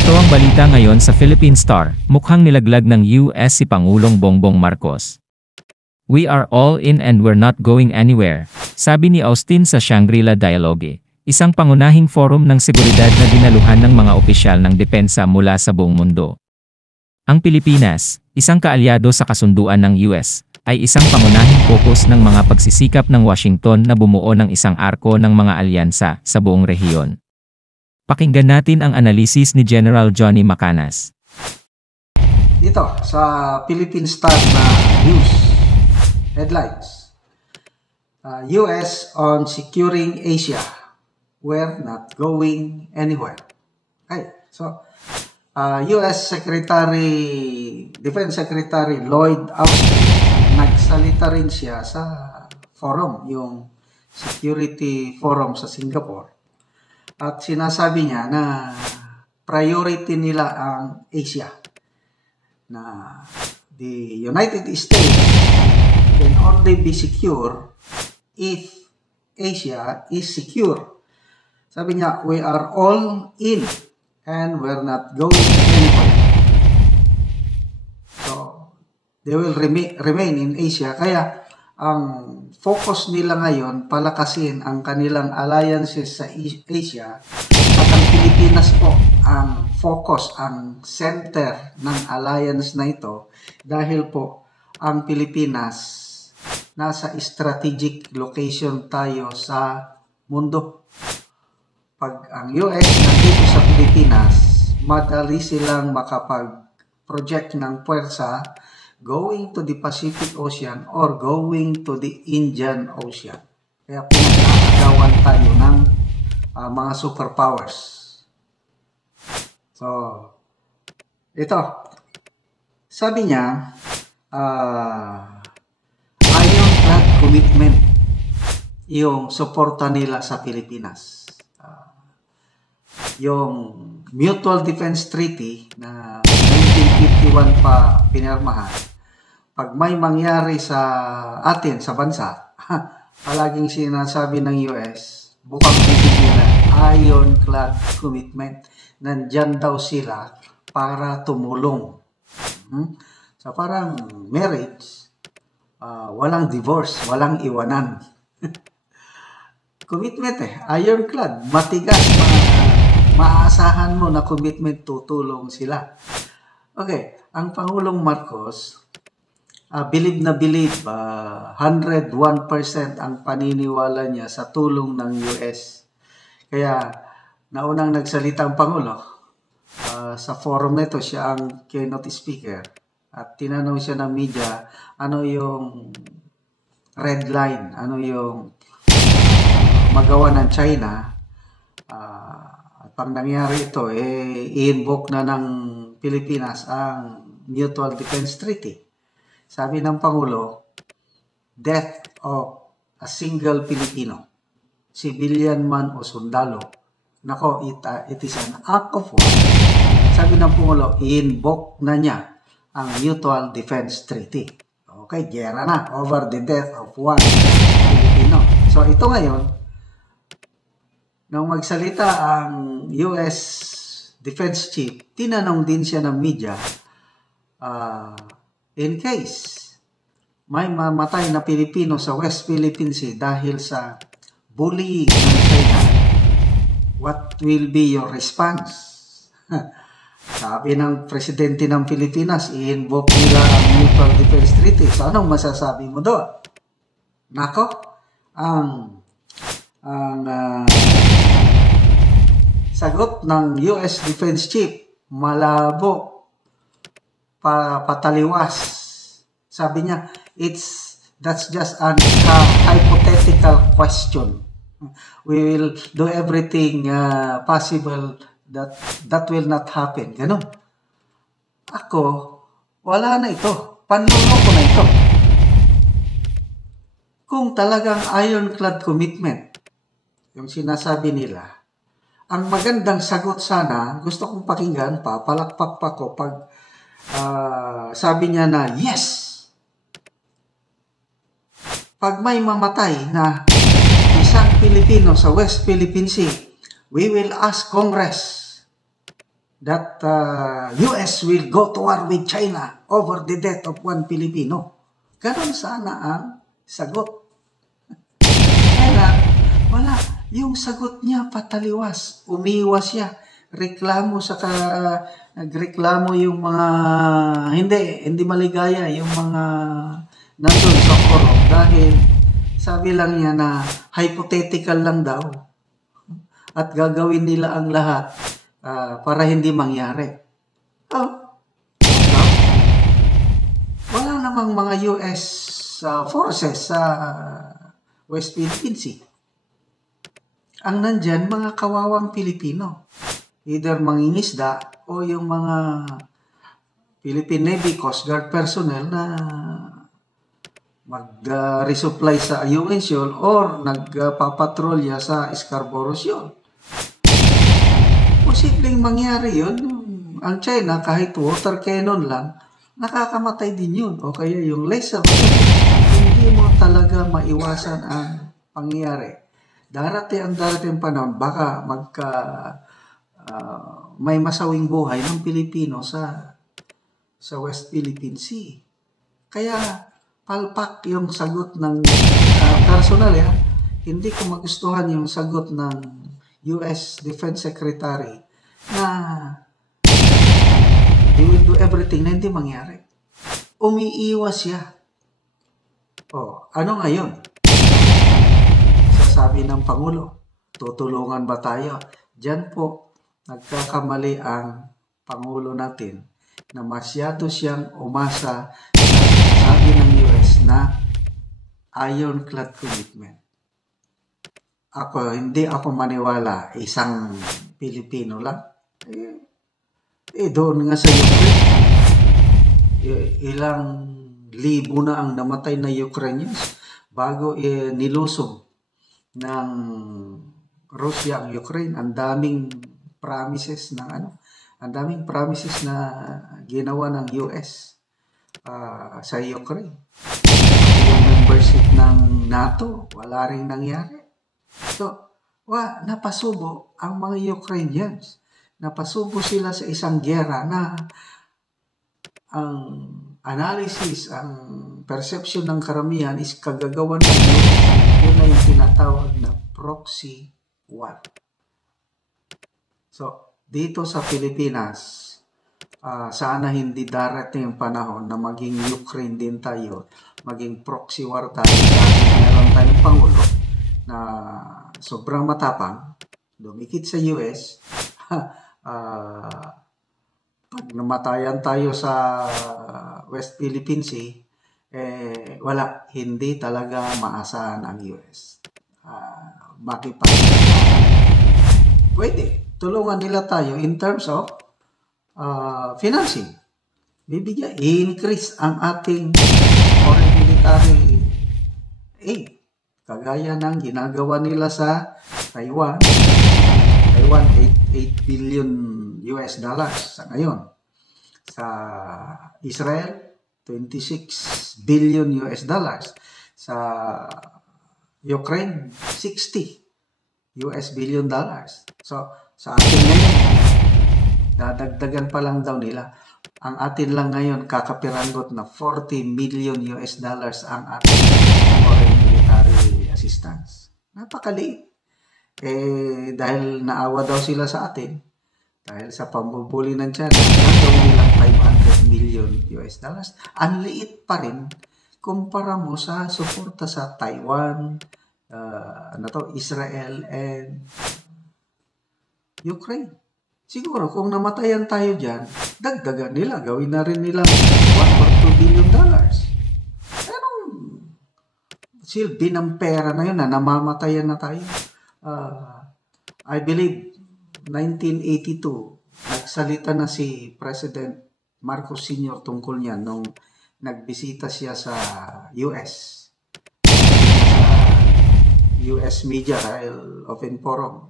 Ito ang balita ngayon sa Philippine Star. Mukhang nilaglag ng US si Pangulong Bongbong Marcos. We are all in and we're not going anywhere, sabi ni Austin sa Shangri-La Dialogue, isang pangunahing forum ng seguridad na dinaluhan ng mga opisyal ng depensa mula sa buong mundo. Ang Pilipinas, isang kaalyado sa kasunduan ng US, ay isang pangunahing fokus ng mga pagsisikap ng Washington na bumuo ng isang arko ng mga alyansa sa buong rehiyon. Pakinggan natin ang analisis ni General Johnny Macanas. Dito sa Philippine Star na news headlines, US on securing Asia, we're not going anywhere. Okay, so US Defense Secretary Lloyd Austin, nagsalita rin siya sa forum, yung Security Forum sa Singapore. At sinasabi niya na priority nila ang Asia. Na the United States can only be secure if Asia is secure. Sabi niya, we are all in and we're not going anywhere. So, they will remain in Asia. Kaya, ang focus nila ngayon, palakasin ang kanilang alliances sa Asia, at ang Pilipinas po ang focus, ang center ng alliance na ito, dahil po ang Pilipinas nasa strategic location tayo sa mundo. Pag ang US nandito sa Pilipinas, madali silang makapag-project ng puwersa going to the Pacific Ocean or going to the Indian Ocean. Kaya pinag-aagawan tayo ng mga superpowers. So, ito. Sabi niya, ironclad commitment yung suporta nila sa Pilipinas. Yung Mutual Defense Treaty na 1951 pa pinirmahan, pag may mangyari sa atin, sa bansa, palaging sinasabi ng US, bukang bibig nila, ironclad commitment. Nandyan daw sila para tumulong. So parang marriage, walang divorce, walang iwanan. Commitment ironclad, matigas, maaasahan mo na commitment, tutulong sila. Okay, ang Pangulong Marcos, believe na believe, 101% ang paniniwala niya sa tulong ng US. Kaya, naunang nagsalita ang Pangulo, sa forum nito, siya ang keynote speaker. At tinanong siya ng media, ano yung red line, ano yung magawa ng China. At pang nangyari ito, i-invoke na ng Pilipinas ang Mutual Defense Treaty. Sabi ng Pangulo, death of a single Filipino, civilian man o sundalo, nako, it is an act of war. Sabi ng Pangulo, i-invoke na niya ang Mutual Defense Treaty. Okay, gera na over the death of one Filipino. So ito ngayon, nung magsalita ang US Defense Chief, tinanong din siya ng media, in case may mamatay na Pilipino sa West Philippine Sea dahil sa bullying ng China, what will be your response? Sabi ng Presidente ng Pilipinas, i-invoke nila ang Mutual Defense Treaty. So anong masasabi mo doon? Nako, ang sagot ng US Defense Chief, malabo, pataliwas. Sabi niya, that's just a hypothetical question. We will do everything possible that will not happen. Ganun. Ako, wala na ito. Panluloko na ito. Kung talagang ironclad commitment, yung sinasabi nila, ang magandang sagot sana, gusto kong pakinggan pa, palakpak pa ko pag sabi niya na yes. Pag may mamatay na isang Pilipino sa West Philippine Sea, we will ask Congress that US will go to war with China over the death of one Filipino. Ganon sana ang sagot. Kaya wala. Yung sagot niya pataliwas. Umiwas siya. Nagreklamo yung mga hindi maligaya yung mga nandun sa forum dahil sabi lang niya na hypothetical lang daw at gagawin nila ang lahat para hindi mangyari. Wala namang mga US forces sa West Philippine Sea. Ang nandyan, mga kawawang Pilipino. Either mangingisda o yung mga Philippine Navy Coast Guard personnel na mag-resupply sa UN Shoal or nagpapatrolya sa Scarborough Shoal. Posibleng mangyari yun. Ang China, kahit water cannon lang, nakakamatay din yun. O kaya yung laser, hindi mo talaga maiwasan ang pangyayari. Darating panahon, baka may masawing buhay ng Pilipino sa West Philippine Sea. Kaya palpak yung sagot ng personal. Hindi ko magustuhan yung sagot ng US Defense Secretary na they will do everything na hindi mangyari. Umiiwas siya. Ano ngayon? Sabi ng Pangulo, tutulungan ba tayo? Diyan po, nagkakamali ang Pangulo natin na masyado siyang umasa sa sabi ng US na ironclad commitment. Hindi ako maniwala, isang Pilipino lang. Doon nga sa Ukraine, ilang libo na ang namatay na Ukrainians bago nilusog ng Russia ang Ukraine. Ang daming promises na ginawa ng US sa Ukraine. Yung membership ng NATO, wala ring nangyari. So, napasubo ang mga Ukrainians. Napasubo sila sa isang giyera na ang analysis, ang perception ng karamihan is kagagawan ng US. Yun na yung tinatawag na proxy war. So, dito sa Pilipinas, sana hindi darating yung panahon na maging Ukraine din tayo, maging proxy war tayo. Dahil meron tayong Pangulo na sobrang matapang, dumikit sa US. Pag namatayan tayo sa West Philippine Sea, hindi talaga maasahan ang US. Pwede, tulungan nila tayo in terms of financing. I-increase ang ating foreign military aid. Kagaya ng ginagawa nila sa Taiwan. 8 billion US dollars sa ngayon. Sa Israel, 26 billion US dollars. Sa Ukraine, 60 US billion dollars. So, sa atin ngayon, dadagdagan pa lang daw nila. Ang atin lang ngayon, kakapiranggot na 40 million US dollars ang ating foreign military assistance. Napakaliit. Dahil naawa daw sila sa atin, dahil sa pambubuli ng China, gagawin nilang 500 million US dollars. Ang liit pa rin kumpara mo sa suporta sa Taiwan, Israel, and Ukraine. Siguro kung namatayan tayo dyan, dagdagan nila, gawin na rin nila 1 or 2 billion dollars. Anong silbi ng pera na yun na namamatayan na tayo? I believe 1982, nagsalita na si President Marcos Sr. tungkol niyan nung nagbisita siya sa US. Sa US Media Open Forum.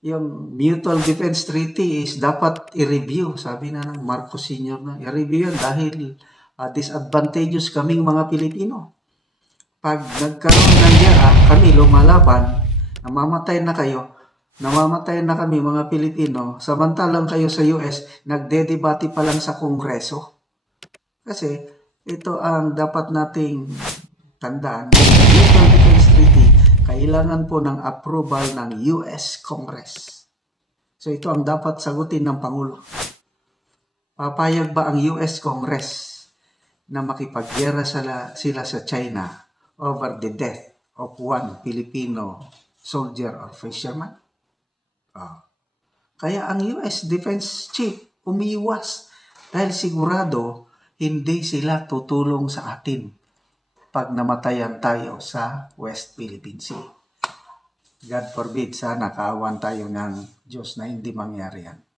Yung Mutual Defense Treaty is dapat i-review. Sabi na ng Marcos Sr. na i-review yan dahil disadvantageous kaming mga Pilipino. Pag nagkaroon ng gera, kami lumalaban, namamatay na kayo, namamatay na kami mga Pilipino, samantalang kayo sa US, nagdedebate pa lang sa Kongreso. Kasi ito ang dapat nating tandaan. Mutual Defense Treaty, kailangan po ng approval ng US Congress. So ito ang dapat sagutin ng Pangulo. Papayag ba ang US Congress na makipaggera sila sa China over the death of one Filipino soldier or fisherman? Kaya ang US Defense Chief umiiwas dahil sigurado hindi sila tutulong sa atin pag namatayan tayo sa West Philippine Sea. God forbid, sana kaawan tayo ng Diyos na hindi mangyari yan.